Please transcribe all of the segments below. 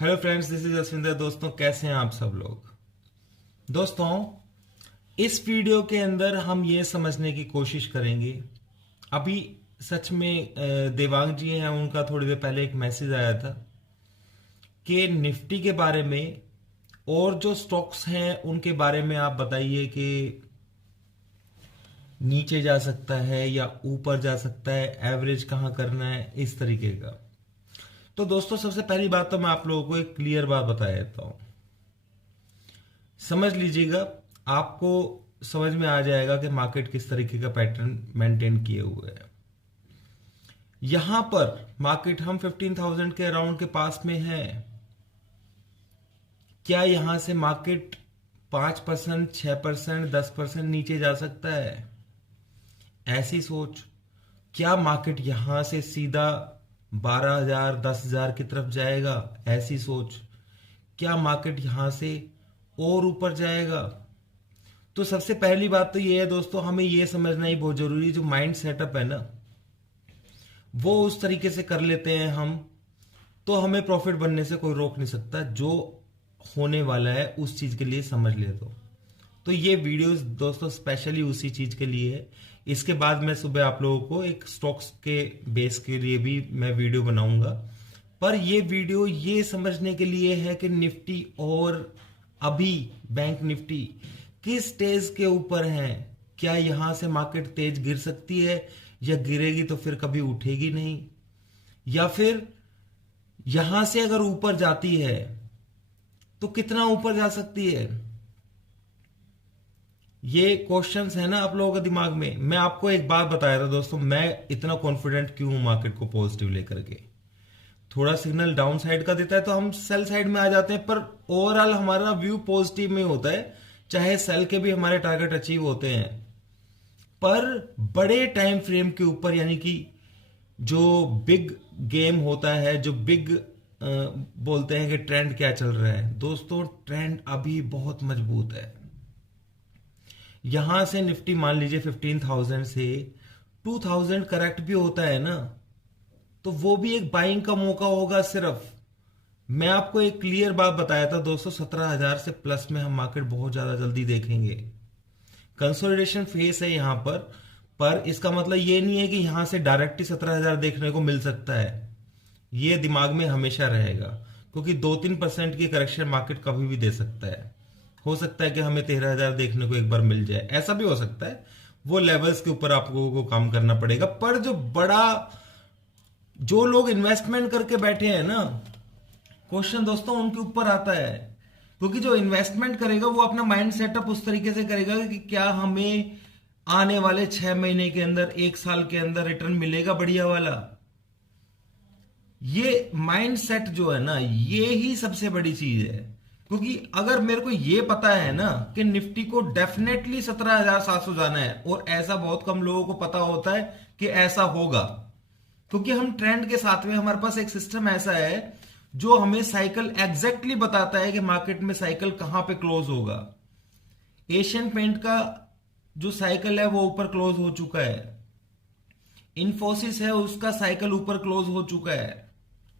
Hello friends, this is Jaswinder. दोस्तों, कैसे हैं आप सब लोग। दोस्तों, इस वीडियो के अंदर हम ये समझने की कोशिश करेंगे। अभी सच में देवांग जी हैं, उनका थोड़ी देर पहले एक मैसेज आया था कि निफ्टी के बारे में और जो स्टॉक्स हैं उनके बारे में आप बताइए कि नीचे जा सकता है या ऊपर जा सकता है, एवरेज कहाँ करना है, इस तरीके का। तो दोस्तों, सबसे पहली बात तो मैं आप लोगों को एक क्लियर बात बता देता हूं। समझ लीजिएगा, आपको समझ में आ जाएगा कि मार्केट किस तरीके का पैटर्न मेंटेन किए हुए है। यहां पर मार्केट हम 15,000 के अराउंड के पास में है। क्या यहां से मार्केट 5%, 6%, 10% नीचे जा सकता है? ऐसी सोच। क्या मार्केट यहां से सीधा 12,000, 10,000 की तरफ जाएगा? ऐसी सोच। क्या मार्केट यहां से और ऊपर जाएगा? तो सबसे पहली बात तो ये है दोस्तों, हमें ये समझना ही बहुत जरूरी है, जो माइंड सेटअप है ना, वो उस तरीके से कर लेते हैं हम, तो हमें प्रॉफिट बनने से कोई रोक नहीं सकता। जो होने वाला है उस चीज के लिए समझ ले तो ये वीडियो दोस्तों स्पेशली उसी चीज के लिए है। इसके बाद मैं सुबह आप लोगों को एक स्टॉक्स के बेस के लिए भी मैं वीडियो बनाऊंगा। पर ये वीडियो ये समझने के लिए है कि निफ्टी और अभी बैंक निफ्टी किस स्टेज के ऊपर है। क्या यहां से मार्केट तेज गिर सकती है, या गिरेगी तो फिर कभी उठेगी नहीं, या फिर यहां से अगर ऊपर जाती है तो कितना ऊपर जा सकती है? ये क्वेश्चंस है ना आप लोगों के दिमाग में। मैं आपको एक बात बताया था दोस्तों, मैं इतना कॉन्फिडेंट क्यों हूं मार्केट को पॉजिटिव लेकर के। थोड़ा सिग्नल डाउन साइड का देता है तो हम सेल साइड में आ जाते हैं, पर ओवरऑल हमारा व्यू पॉजिटिव में होता है। चाहे सेल के भी हमारे टारगेट अचीव होते हैं, पर बड़े टाइम फ्रेम के ऊपर, यानी कि जो बिग गेम होता है, जो बिग बोलते हैं कि ट्रेंड क्या चल रहा है। दोस्तों, ट्रेंड अभी बहुत मजबूत है। यहां से निफ्टी मान लीजिए 15,000 से 2,000 करेक्ट भी होता है ना, तो वो भी एक बाइंग का मौका होगा। सिर्फ मैं आपको एक क्लियर बात बताया था दोस्तों, 17,000 से प्लस में हम मार्केट बहुत ज्यादा जल्दी देखेंगे। कंसोलिडेशन फेस है यहां पर इसका मतलब ये नहीं है कि यहां से डायरेक्ट ही 17,000 देखने को मिल सकता है। ये दिमाग में हमेशा रहेगा, क्योंकि 2-3% की करेक्शन मार्केट कभी भी दे सकता है। हो सकता है कि हमें 13,000 देखने को एक बार मिल जाए, ऐसा भी हो सकता है। वो लेवल्स के ऊपर आप लोगों को काम करना पड़ेगा। पर जो लोग इन्वेस्टमेंट करके बैठे हैं ना, क्वेश्चन दोस्तों उनके ऊपर आता है। क्योंकि जो इन्वेस्टमेंट करेगा वो अपना माइंड सेटअप उस तरीके से करेगा कि क्या हमें आने वाले 6 महीने के अंदर, 1 साल के अंदर रिटर्न मिलेगा बढ़िया वाला। ये माइंड सेट जो है ना, ये ही सबसे बड़ी चीज है। क्योंकि अगर मेरे को ये पता है ना कि निफ्टी को डेफिनेटली 17,700 जाना है, और ऐसा बहुत कम लोगों को पता होता है कि ऐसा होगा, क्योंकि हम ट्रेंड के साथ में, हमारे पास एक सिस्टम ऐसा है जो हमें साइकिल एग्जैक्टली बताता है कि मार्केट में साइकिल कहां पे क्लोज होगा। एशियन पेंट का जो साइकिल है वो ऊपर क्लोज हो चुका है। इन्फोसिस है, उसका साइकिल ऊपर क्लोज हो चुका है,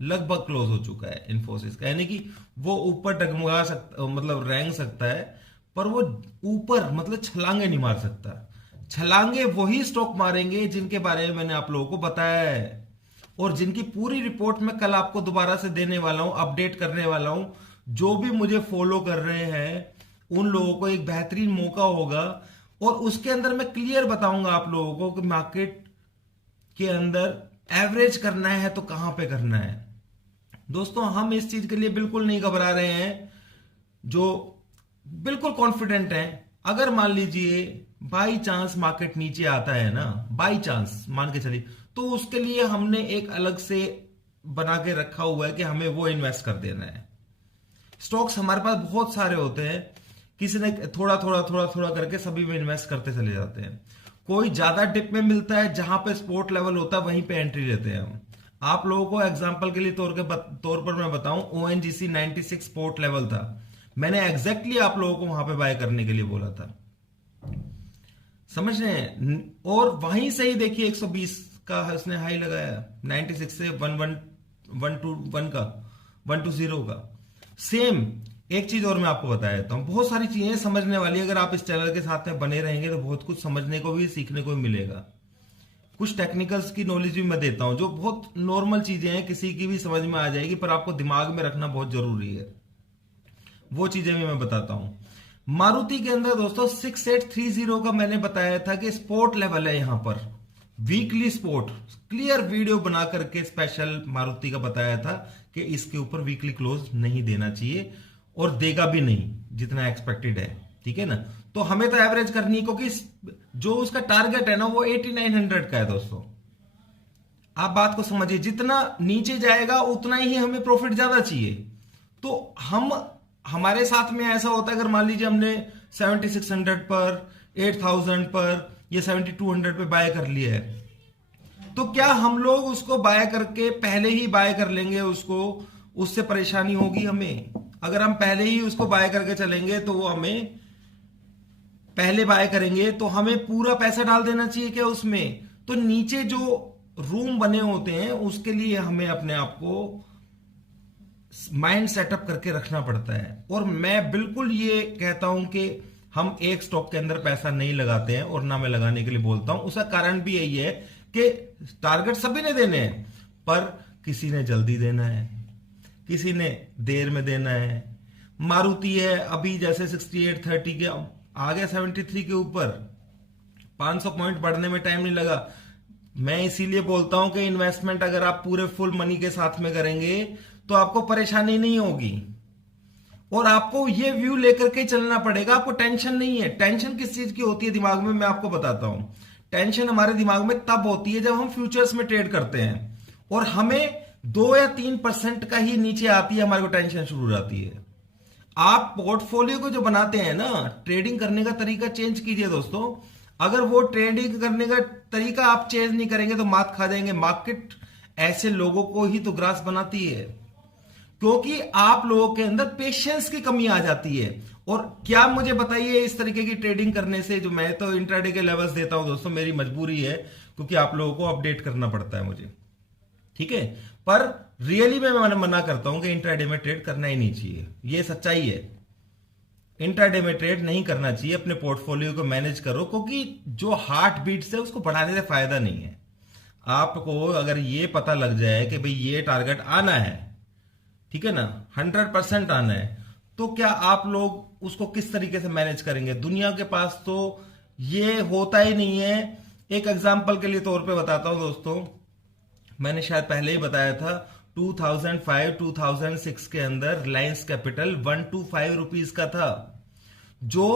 लगभग क्लोज हो चुका है इन्फोसिस का। यानी कि वो ऊपर डगमगा सकता, मतलब रेंग सकता है, पर वो ऊपर मतलब छलांगे नहीं मार सकता। छलांगे वही स्टॉक मारेंगे जिनके बारे में मैंने आप लोगों को बताया है, और जिनकी पूरी रिपोर्ट मैं कल आपको दोबारा से देने वाला हूं, अपडेट करने वाला हूं। जो भी मुझे फॉलो कर रहे हैं उन लोगों को एक बेहतरीन मौका होगा, और उसके अंदर मैं क्लियर बताऊंगा आप लोगों को कि मार्केट के अंदर एवरेज करना है तो कहां पे करना है। दोस्तों, हम इस चीज के लिए बिल्कुल नहीं घबरा रहे हैं, जो बिल्कुल कॉन्फिडेंट हैं। अगर मान लीजिए बाई चांस मार्केट नीचे आता है ना, बाई चांस मान के चलिए, तो उसके लिए हमने एक अलग से बना के रखा हुआ है कि हमें वो इन्वेस्ट कर देना है। स्टॉक्स हमारे पास बहुत सारे होते हैं, किसी ने थोड़ा थोड़ा थोड़ा थोड़ा करके सभी में इन्वेस्ट करते चले जाते हैं। कोई ज्यादा डिप में मिलता है, जहां पे सपोर्ट लेवल होता है वहीं पे एंट्री लेते हैं हम। आप लोगों को एग्जांपल के लिए तौर पर मैं बताऊं, ओएनजीसी 96 सपोर्ट लेवल था, मैंने एग्जैक्टली आप लोगों को वहां पे बाय करने के लिए बोला था। समझ रहे हैं? और वहीं से ही देखिए 120 का उसने हाई लगाया, 96 से 111 121 का 120 का। सेम एक चीज और मैं आपको बता देता हूं, बहुत सारी चीजें समझने वाली, अगर आप इस चैनल के साथ में बने रहेंगे तो बहुत कुछ समझने को भी सीखने को भी मिलेगा। कुछ टेक्निकल्स की नॉलेज भी मैं देता हूं जो बहुत नॉर्मल चीजें हैं, किसी की भी समझ में आ जाएगी, पर आपको दिमाग में रखना बहुत जरूरी है। वो चीजें भी मैं बताता हूं। मारुति के अंदर दोस्तों 6830 का मैंने बताया था कि स्पोर्ट लेवल है, यहां पर वीकली स्पोर्ट क्लियर वीडियो बना करके स्पेशल मारुति का बताया था कि इसके ऊपर वीकली क्लोज नहीं देना चाहिए और देगा भी नहीं जितना एक्सपेक्टेड है, ठीक है ना। तो हमें तो एवरेज करनी है, क्योंकि जो उसका टारगेट है ना वो 8900 का है दोस्तों। आप बात को समझिए, जितना नीचे जाएगा उतना ही हमें प्रॉफिट ज्यादा चाहिए। तो हमारे साथ में ऐसा होता है, अगर मान लीजिए हमने 7600 पर, 8000 पर या 7200 पे बाय कर लिया है, तो क्या हम लोग उसको बाय करके पहले ही बाय कर लेंगे उससे परेशानी होगी हमें। अगर हम पहले ही उसको बाय करके चलेंगे तो वो हमें पहले बाय करेंगे तो हमें पूरा पैसा डाल देना चाहिए क्या उसमें। तो नीचे जो रूम बने होते हैं उसके लिए हमें अपने आप को माइंड सेटअप करके रखना पड़ता है। और मैं बिल्कुल ये कहता हूं कि हम एक स्टॉक के अंदर पैसा नहीं लगाते हैं, और ना मैं लगाने के लिए बोलता हूं। उसका कारण भी यही है कि टारगेट सभी ने देने हैं, पर किसी ने जल्दी देना है, किसी ने देर में देना है। मारुति है अभी जैसे 6830 के आ गया 73 के ऊपर, 500 पॉइंट बढ़ने में टाइम नहीं लगा। मैं इसीलिए बोलता हूं कि इन्वेस्टमेंट अगर आप पूरे फुल मनी के साथ में करेंगे तो आपको परेशानी नहीं होगी, और आपको ये व्यू लेकर के चलना पड़ेगा। आपको टेंशन नहीं है। टेंशन किस चीज की होती है दिमाग में, मैं आपको बताता हूं। टेंशन हमारे दिमाग में तब होती है जब हम फ्यूचर्स में ट्रेड करते हैं और हमें 2 या 3% का ही नीचे आती है, हमारे को टेंशन शुरू हो जाती है। आप पोर्टफोलियो को जो बनाते हैं ना, ट्रेडिंग करने का तरीका चेंज कीजिए दोस्तों। अगर वो ट्रेडिंग करने का तरीका आप चेंज नहीं करेंगे तो मात खा जाएंगे। मार्केट ऐसे लोगों को ही तो ग्रास बनाती है, क्योंकि आप लोगों के अंदर पेशेंस की कमी आ जाती है। और क्या मुझे बताइए, इस तरीके की ट्रेडिंग करने से, जो मैं तो इंट्राडे के लेवल्स देता हूं दोस्तों, मेरी मजबूरी है क्योंकि आप लोगों को अपडेट करना पड़ता है मुझे, ठीक है। पर रियली मैं मना करता हूं कि इंट्राडे में ट्रेड करना ही नहीं चाहिए, ये सच्चाई है। इंट्राडे में ट्रेड नहीं करना चाहिए। अपने पोर्टफोलियो को मैनेज करो, क्योंकि जो हार्ट बीट्स है उसको बढ़ाने से फायदा नहीं है। आपको अगर ये पता लग जाए कि भाई ये टारगेट आना है, ठीक है ना, 100% आना है, तो क्या आप लोग उसको किस तरीके से मैनेज करेंगे। दुनिया के पास तो ये होता ही नहीं है। एक एग्जांपल के लिए तौर पे बताता हूं दोस्तों, मैंने शायद पहले ही बताया था, 2005-2006 के अंदर रिलायंस कैपिटल 125 रुपीज का था, जो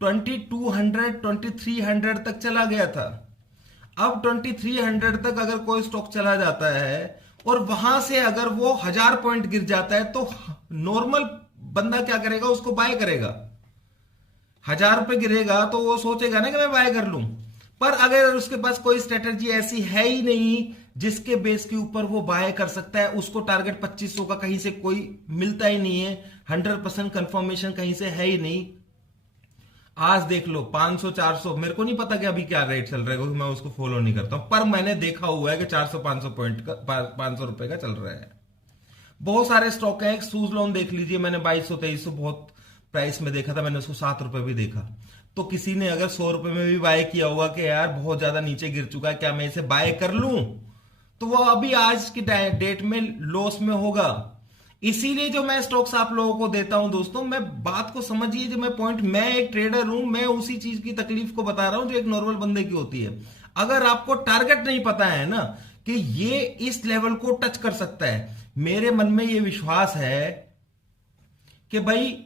2200-2300 तक चला गया था। अब 2300 तक अगर कोई स्टॉक चला जाता है और वहां से अगर वो 1000 पॉइंट गिर जाता है, तो नॉर्मल बंदा क्या करेगा, उसको बाय करेगा। 1000 रुपए गिरेगा तो वो सोचेगा ना कि मैं बाय कर लूं। पर अगर उसके पास कोई स्ट्रेटजी ऐसी है ही नहीं जिसके बेस के ऊपर वो बाय कर सकता है, उसको टारगेट 2500 का कहीं से कोई मिलता ही नहीं है, 100% कंफर्मेशन कहीं से है ही नहीं। आज देख लो 500-400, मेरे को नहीं पता कि अभी क्या रेट चल रहा है क्योंकि मैं उसको फॉलो नहीं करता हूं, पर मैंने देखा हुआ है कि 400-500 पॉइंट का, 500 रुपए का चल रहा है। बहुत सारे स्टॉक है। सूज लोन देख लीजिए, मैंने 2200-2300 बहुत प्राइस में देखा था, मैंने उसको 7 रुपए भी देखा। तो किसी ने अगर 100 रुपए में भी बाय किया होगा कि यार बहुत ज्यादा नीचे गिर चुका है, क्या मैं इसे बाय कर लूं, तो वो अभी आज की डेट में लॉस में होगा। इसीलिए जो मैं स्टॉक्स आप लोगों को देता हूं दोस्तों, मैं बात को समझिए, जो मैं पॉइंट, मैं एक ट्रेडर हूं, मैं उसी चीज की तकलीफ को बता रहा हूं जो एक नॉर्मल बंदे की होती है। अगर आपको टारगेट नहीं पता है ना कि ये इस लेवल को टच कर सकता है, मेरे मन में ये विश्वास है कि भाई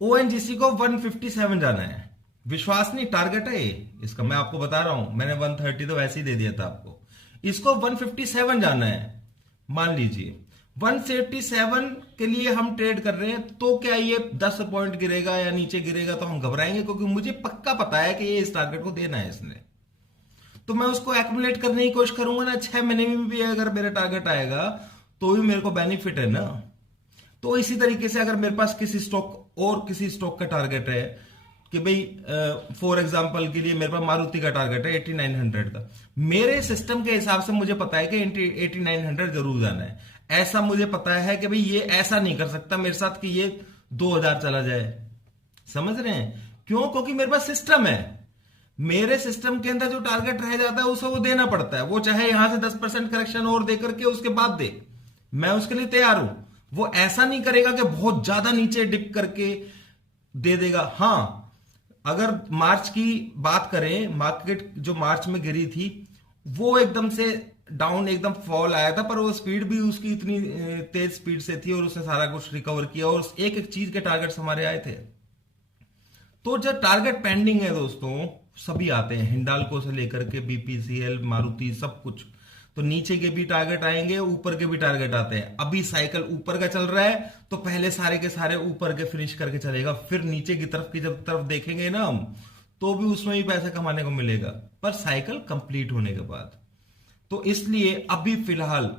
ओएनजीसी को 157 जाना है। विश्वास नहीं, टारगेट है ये इसका, मैं आपको बता रहा हूं। मैंने 130 तो वैसे ही दे दिया था आपको, इसको 157 जाना है। मान लीजिए 177 के लिए हम ट्रेड कर रहे हैं, तो क्या ये 10 पॉइंट गिरेगा या नीचे गिरेगा तो हम घबराएंगे, क्योंकि मुझे पक्का पता है कि ये इस टारगेट को देना है इसने, तो मैं उसको एक्यूमुलेट करने की कोशिश करूंगा ना। 6 महीने में भी अगर मेरा टारगेट आएगा तो भी मेरे को बेनिफिट है ना। तो इसी तरीके से अगर मेरे पास किसी स्टॉक और किसी स्टॉक का टारगेट है कि भाई फॉर एग्जांपल के लिए मेरे पास मारुति का टारगेट है 8900 का, मेरे सिस्टम के हिसाब से मुझे पता है कि 8900 जरूर जाना है। ऐसा मुझे पता है कि भाई ये ऐसा नहीं कर सकता मेरे साथ कि ये 2000 चला जाए। समझ रहे हैं क्यों? क्योंकि मेरे पास सिस्टम है। मेरे सिस्टम के अंदर जो टारगेट रह जाता है उसे वो देना पड़ता है, वो चाहे यहां से 10% करेक्शन और दे करके उसके बाद दे, मैं उसके लिए तैयार हूं। वो ऐसा नहीं करेगा कि बहुत ज्यादा नीचे डिप करके दे देगा। हां, अगर मार्च की बात करें, मार्केट जो मार्च में गिरी थी वो एकदम से डाउन, एकदम फॉल आया था, पर वो स्पीड भी उसकी इतनी तेज स्पीड से थी और उसने सारा कुछ रिकवर किया और एक एक चीज के टारगेट्स हमारे आए थे। तो जब टारगेट पेंडिंग है दोस्तों, सभी आते हैं, हिंडाल्को से लेकर के बीपीसीएल, मारुति, सब कुछ। तो नीचे के भी टारगेट आएंगे, ऊपर के भी टारगेट आते हैं। अभी साइकिल ऊपर का चल रहा है तो पहले सारे के सारे ऊपर के फिनिश करके चलेगा, फिर नीचे की जब तरफ देखेंगे ना हम, तो भी उसमें भी पैसा कमाने को मिलेगा, पर साइकिल कंप्लीट होने के बाद। तो इसलिए अभी फिलहाल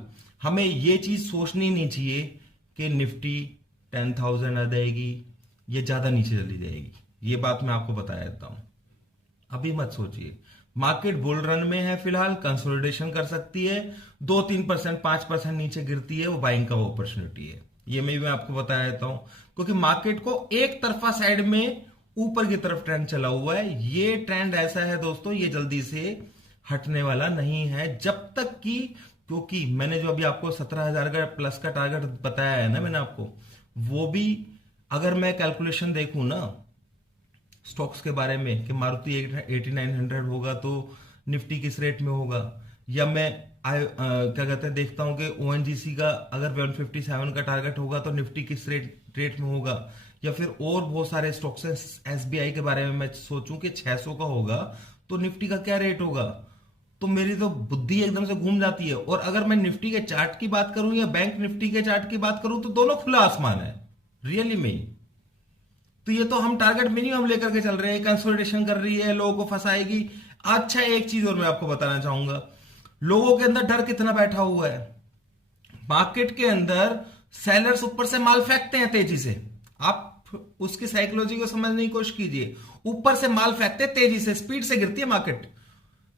हमें यह चीज सोचनी नहीं चाहिए कि निफ्टी 10,000 आ जाएगी, ये ज्यादा नीचे चली जाएगी। ये बात मैं आपको बता देता हूं, अभी मत सोचिए। मार्केट बुल रन में है फिलहाल, कंसोलिडेशन कर सकती है, 2-3%, 5% नीचे गिरती है, वो बाइंग का अपॉर्चुनिटी है। ये मैं आपको बता देता हूं, क्योंकि मार्केट को एक तरफा साइड में ऊपर की तरफ ट्रेंड चला हुआ है। ये ट्रेंड ऐसा है दोस्तों, ये जल्दी से हटने वाला नहीं है जब तक कि, क्योंकि मैंने जो अभी आपको 17,000 का प्लस का टारगेट बताया है ना मैंने आपको, वो भी अगर मैं कैलकुलेशन देखूं ना स्टॉक्स के बारे में कि मारुति 8900 होगा तो निफ्टी किस रेट में होगा, या मैं क्या कहते हैं देखता हूं कि ओएनजीसी का अगर 157 का टारगेट होगा तो निफ्टी किस रेट में होगा, या फिर और बहुत सारे स्टॉक्स हैं, एसबीआई के बारे में मैं सोचूं कि 600 का होगा तो निफ्टी का क्या रेट होगा, तो मेरी तो बुद्धि एकदम से घूम जाती है। और अगर मैं निफ्टी के चार्ट की बात करूं या बैंक निफ्टी के चार्ट की बात करूं तो दोनों खुला आसमान है रियली में। तो ये तो हम टारगेट मिनिमम लेकर के चल रहे हैं, कंसोलिडेशन कर रही है, लोगों को फंसाएगी। अच्छा, एक चीज और मैं आपको बताना चाहूंगा, लोगों के अंदर डर कितना बैठा हुआ है। मार्केट के अंदर सेलर्स ऊपर से माल फेंकते हैं तेजी से, आप उसकी साइकोलॉजी को समझने की कोशिश कीजिए। ऊपर से माल फेंकते हैं तेजी से, स्पीड से गिरती है मार्केट।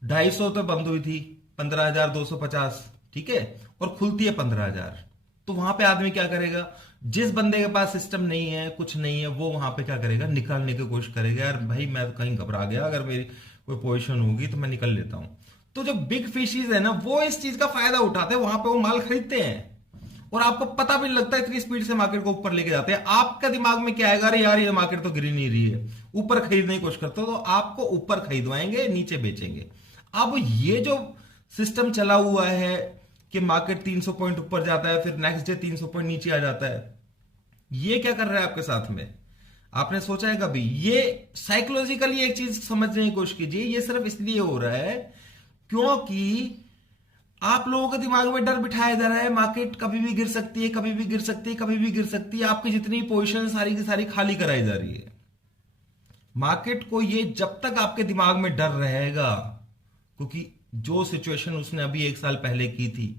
250 तो बंद हुई थी 15,250, ठीक है, और खुलती है 15,000। तो वहां पे आदमी क्या करेगा? जिस बंदे के पास सिस्टम नहीं है, कुछ नहीं है, वो वहां पे क्या करेगा? निकालने की कोशिश करेगा, यार भाई मैं तो कहीं घबरा गया, अगर मेरी कोई पोजीशन होगी तो मैं निकल लेता हूं। तो जो बिग फिशेज है ना, वो इस चीज का फायदा उठाते हैं, वहां पे वो माल खरीदते हैं और आपको पता भी नहीं लगता, इतनी स्पीड से मार्केट को ऊपर लेके जाते हैं। आपका दिमाग में क्या आएगा? अरे यार ये मार्केट तो गिर नहीं रही है, ऊपर खरीदने की कोशिश करते हो, तो आपको ऊपर खरीदवाएंगे, नीचे बेचेंगे। अब ये जो सिस्टम चला हुआ है कि मार्केट 300 पॉइंट ऊपर जाता है, फिर नेक्स्ट डे 300 पॉइंट नीचे आ जाता है, ये क्या कर रहा है आपके साथ में? आपने सोचा है कभी? ये साइकोलॉजिकली एक चीज समझने की कोशिश कीजिए, ये सिर्फ इसलिए हो रहा है क्योंकि आप लोगों के दिमाग में डर बिठाया जा रहा है, मार्केट कभी भी गिर सकती है, कभी भी गिर सकती है, कभी भी गिर सकती है। आपकी जितनी पोजीशन सारी की सारी खाली कराई जा रही है। मार्केट को ये जब तक आपके दिमाग में डर रहेगा, क्योंकि जो सिचुएशन उसने अभी 1 साल पहले की थी,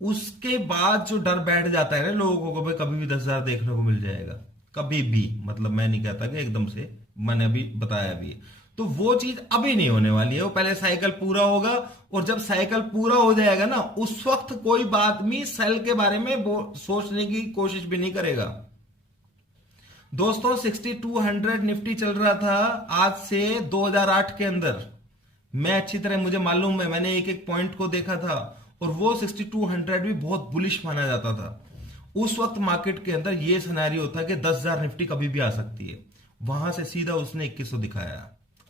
उसके बाद जो डर बैठ जाता है ना लोगों को, भाई कभी भी 10,000 देखने को मिल जाएगा, कभी भी, मतलब मैं नहीं कहता कि एकदम से, मैंने अभी बताया भी है, तो वो चीज अभी नहीं होने वाली है। वो पहले साइकिल पूरा होगा, और जब साइकिल पूरा हो जाएगा ना, उस वक्त कोई आदमी सेल के बारे में सोचने की कोशिश भी नहीं करेगा। दोस्तों 6200 निफ्टी चल रहा था आज से 2008 के अंदर, मैं अच्छी तरह, मुझे मालूम है, मैंने एक एक पॉइंट को देखा था, और वो 6200 भी बहुत बुलिश माना जाता था। उस वक्त मार्केट के अंदर ये सिनेरियो था कि 10,000 निफ्टी कभी भी आ सकती है। वहां से सीधा उसने 2100 दिखाया,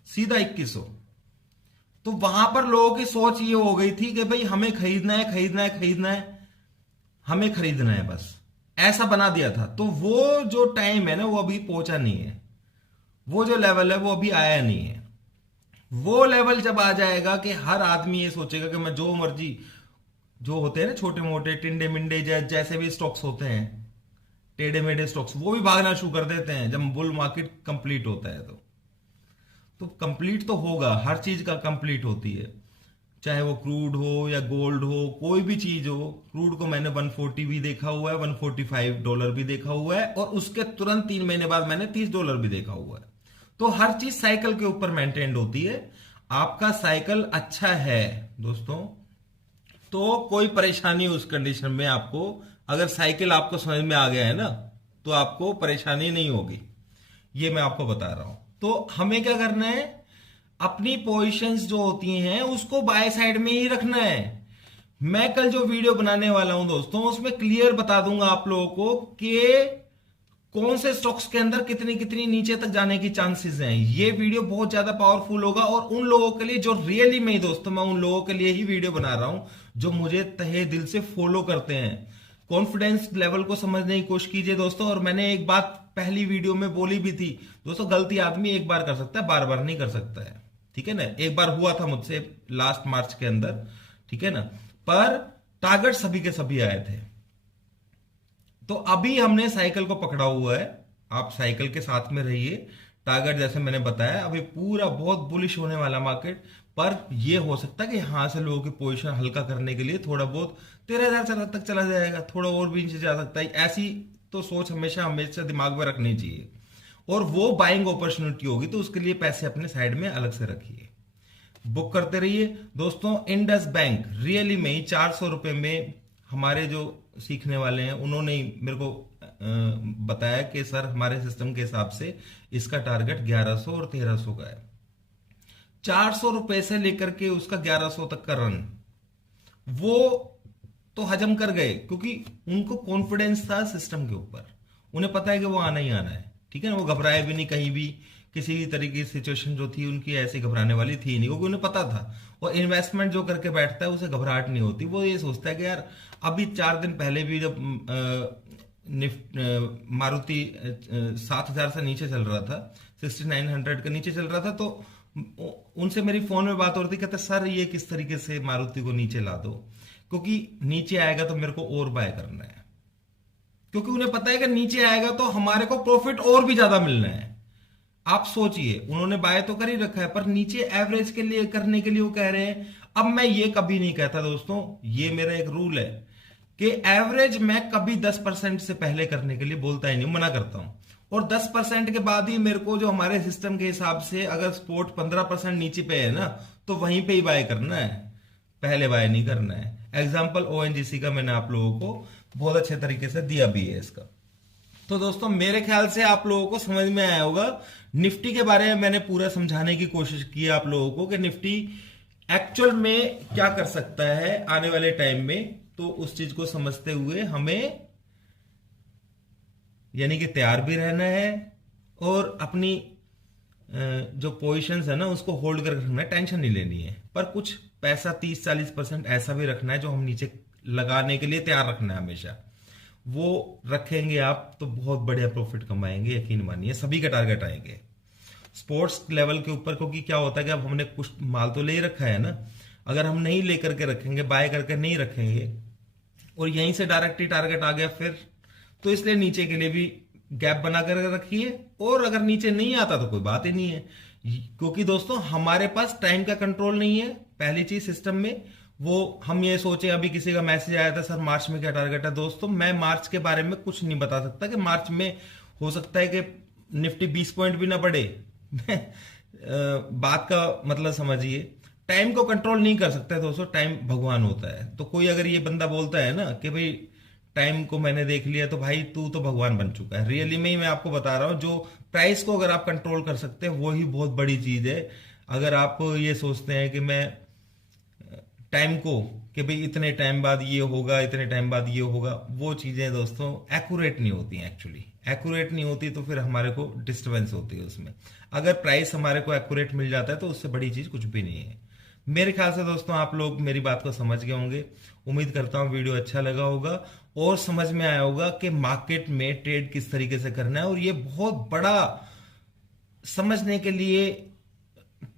सीधा 2100। तो वहां पर लोगों की सोच ये हो गई थी कि भाई हमें खरीदना है, खरीदना है, खरीदना है, हमें खरीदना है, बस ऐसा बना दिया था। तो वो जो टाइम है ना, वो अभी पहुंचा नहीं है, वो जो लेवल है वो अभी आया नहीं है। वो लेवल जब आ जाएगा कि हर आदमी ये सोचेगा कि मैं जो मर्जी, जो होते हैं ना छोटे मोटे टिंडे मिंडे जैसे भी स्टॉक्स होते हैं, टेढ़े मेढ़े स्टॉक्स, वो भी भागना शुरू कर देते हैं जब बुल मार्केट कंप्लीट होता है। तो कंप्लीट तो होगा, हर चीज का कंप्लीट होती है, चाहे वो क्रूड हो या गोल्ड हो, कोई भी चीज हो। क्रूड को मैंने 140 भी देखा हुआ है, $145 भी देखा हुआ है, और उसके तुरंत 3 महीने बाद मैंने $30 भी देखा हुआ है। तो हर चीज साइकिल के ऊपर मेंटेन्ड होती है। आपका साइकिल अच्छा है दोस्तों, तो कोई परेशानी उस कंडीशन में आपको, अगर साइकिल आपको समझ में आ गया है ना, तो आपको परेशानी नहीं होगी। ये मैं आपको बता रहा हूं। तो हमें क्या करना है, अपनी पोजीशंस जो होती हैं उसको बाय साइड में ही रखना है। मैं कल जो वीडियो बनाने वाला हूं दोस्तों, उसमें क्लियर बता दूंगा आप लोगों को कि कौन से स्टॉक्स के अंदर कितनी कितनी नीचे तक जाने की चांसेस हैं। ये वीडियो बहुत ज्यादा पावरफुल होगा, और उन लोगों के लिए जो रियली में दोस्तों, मैं उन लोगों के लिए ही वीडियो बना रहा हूं जो मुझे तहे दिल से फॉलो करते हैं। कॉन्फिडेंस लेवल को समझने की कोशिश कीजिए दोस्तों। और मैंने एक बात पहली वीडियो में बोली भी थी दोस्तों, गलती आदमी एक बार कर सकता है, बार बार नहीं कर सकता है, ठीक है ना। एक बार हुआ था मुझसे लास्ट मार्च के अंदर, ठीक है ना, पर टारगेट सभी के सभी आए थे। तो अभी हमने साइकिल को पकड़ा हुआ है, आप साइकिल के साथ में रहिए। टारगेट जैसे मैंने बताया, अभी पूरा बहुत बुलिश होने वाला मार्केट, पर यह हो सकता है कि यहां से लोगों की पोजीशन हल्का करने के लिए थोड़ा बहुत 13,000 तक चला जाएगा, थोड़ा और भी नीचे जा सकता है। ऐसी तो सोच हमेशा हमेशा दिमाग में रखनी चाहिए, और वो बाइंग अपॉर्चुनिटी होगी, तो उसके लिए पैसे अपने साइड में अलग से रखिए, बुक करते रहिए दोस्तों। इंडस बैंक रियली में ही 400 रुपए में, हमारे जो सीखने वाले हैं उन्होंने ही मेरे को बताया कि सर हमारे सिस्टम के हिसाब से इसका टारगेट 1100 और 1300 का है। 400 रुपए से लेकर के उसका 1100 तक का रन वो तो हजम कर गए, क्योंकि उनको कॉन्फिडेंस था सिस्टम के ऊपर, उन्हें पता है कि वो आना ही आना है, ठीक है ना। वो घबराए भी नहीं कहीं भी, किसी भी तरीके की सिचुएशन जो थी उनकी ऐसी घबराने वाली थी नहीं, क्योंकि उन्हें पता था। और इन्वेस्टमेंट जो करके बैठता है उसे घबराहट नहीं होती, वो ये सोचता है कि यार अभी 4 दिन पहले भी जब मारुति 7,000 से नीचे चल रहा था, 6900 के नीचे चल रहा था, तो उनसे मेरी फोन में बात हो रही थी, कहते सर ये किस तरीके से मारुति को नीचे ला दो, क्योंकि नीचे आएगा तो मेरे को और बाय करना है, क्योंकि उन्हें पता है कि नीचे आएगा तो हमारे को प्रॉफिट और भी ज्यादा मिलना है। आप सोचिए, उन्होंने बाय तो कर ही रखा है, पर नीचे एवरेज के लिए करने के लिए वो कह रहे हैं। अब मैं ये कभी नहीं कहता दोस्तों, ये मेरा एक रूल है कि एवरेज मैं कभी 10% से पहले करने के लिए बोलता ही नहीं, मना करता हूं। और 10% के बाद ही मेरे को जो हमारे सिस्टम के हिसाब से, अगर स्पोर्ट 15% नीचे पे है ना, तो वहीं पे ही बाय करना है, पहले बाय नहीं करना है। एग्जाम्पल ओएनजीसी का मैंने आप लोगों को बहुत अच्छे तरीके से दिया भी है इसका। तो दोस्तों मेरे ख्याल से आप लोगों को समझ में आया होगा। निफ्टी के बारे में मैंने पूरा समझाने की कोशिश की है आप लोगों को कि निफ्टी एक्चुअल में क्या कर सकता है आने वाले टाइम में। तो उस चीज को समझते हुए हमें यानी कि तैयार भी रहना है, और अपनी जो पोजीशंस है ना उसको होल्ड कर रखना है, टेंशन नहीं लेनी है। पर कुछ पैसा 30-40% ऐसा भी रखना है जो हम नीचे लगाने के लिए तैयार रखना है हमेशा। वो रखेंगे आप तो बहुत बढ़िया प्रॉफिट कमाएंगे, यकीन मानिए, सभी का टारगेट आएंगे स्पोर्ट्स लेवल के ऊपर। क्योंकि क्या होता है कि अब हमने कुछ माल तो ले ही रखा है ना, अगर हम नहीं लेकर के रखेंगे, बाय करके नहीं रखेंगे, और यहीं से डायरेक्टली टारगेट आ गया फिर, तो इसलिए नीचे के लिए भी गैप बना कर रखिए। और अगर नीचे नहीं आता तो कोई बात ही नहीं है, क्योंकि दोस्तों हमारे पास टाइम का कंट्रोल नहीं है। पहली चीज सिस्टम में वो हम ये सोचे, अभी किसी का मैसेज आया था सर मार्च में क्या टारगेट है। दोस्तों मैं मार्च के बारे में कुछ नहीं बता सकता कि मार्च में हो सकता है कि निफ्टी 20 पॉइंट भी ना बढ़े। बात का मतलब समझिए, टाइम को कंट्रोल नहीं कर सकते दोस्तों, टाइम भगवान होता है। तो कोई अगर ये बंदा बोलता है ना कि भाई टाइम को मैंने देख लिया, तो भाई तू तो भगवान बन चुका है। रियली में ही मैं आपको बता रहा हूं, जो प्राइस को अगर आप कंट्रोल कर सकते हैं वही बहुत बड़ी चीज है। अगर आप ये सोचते हैं कि मैं टाइम को कि भाई इतने टाइम बाद ये होगा, इतने टाइम बाद ये होगा, वो चीजें दोस्तों एक्यूरेट नहीं होती हैं। एक्चुअली एक्यूरेट नहीं होती तो फिर हमारे को डिस्टर्बेंस होती है उसमें। अगर प्राइस हमारे को एक्यूरेट मिल जाता है तो उससे बड़ी चीज कुछ भी नहीं है। मेरे ख्याल से दोस्तों आप लोग मेरी बात को समझ गए होंगे। उम्मीद करता हूं वीडियो अच्छा लगा होगा और समझ में आया होगा कि मार्केट में ट्रेड किस तरीके से करना है। और ये बहुत बड़ा समझने के लिए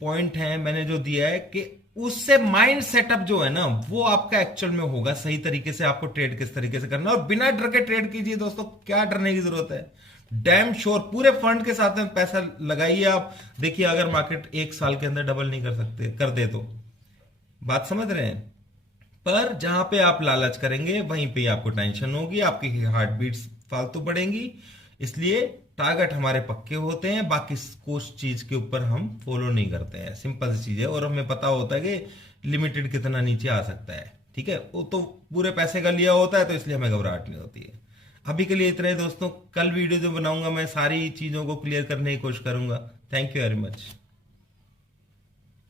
पॉइंट है मैंने जो दिया है, कि उससे माइंड सेटअप जो है ना वो आपका एक्चुअल में होगा सही तरीके से। आपको ट्रेड किस तरीके से करना है, और बिना डर के ट्रेड कीजिए दोस्तों। क्या डरने की जरूरत है, डैम श्योर पूरे फंड के साथ में पैसा लगाइए आप। देखिए अगर मार्केट 1 साल के अंदर डबल नहीं कर सकते, कर दे तो, बात समझ रहे हैं। पर जहां पे आप लालच करेंगे वहीं पे आपको टेंशन होगी, आपकी हार्ट बीट्स फालतू बढ़ेंगी। इसलिए टारगेट हमारे पक्के होते हैं, बाकी कुछ चीज के ऊपर हम फॉलो नहीं करते हैं। सिंपल सी चीज है, और हमें पता होता है कि लिमिटेड कितना नीचे आ सकता है। ठीक है, वो तो पूरे पैसे का लिया होता है, तो इसलिए हमें घबराहट नहीं होती है। अभी के लिए इतना ही दोस्तों, कल वीडियो जो बनाऊंगा मैं सारी चीज़ों को क्लियर करने की कोशिश करूंगा। Thank you very much.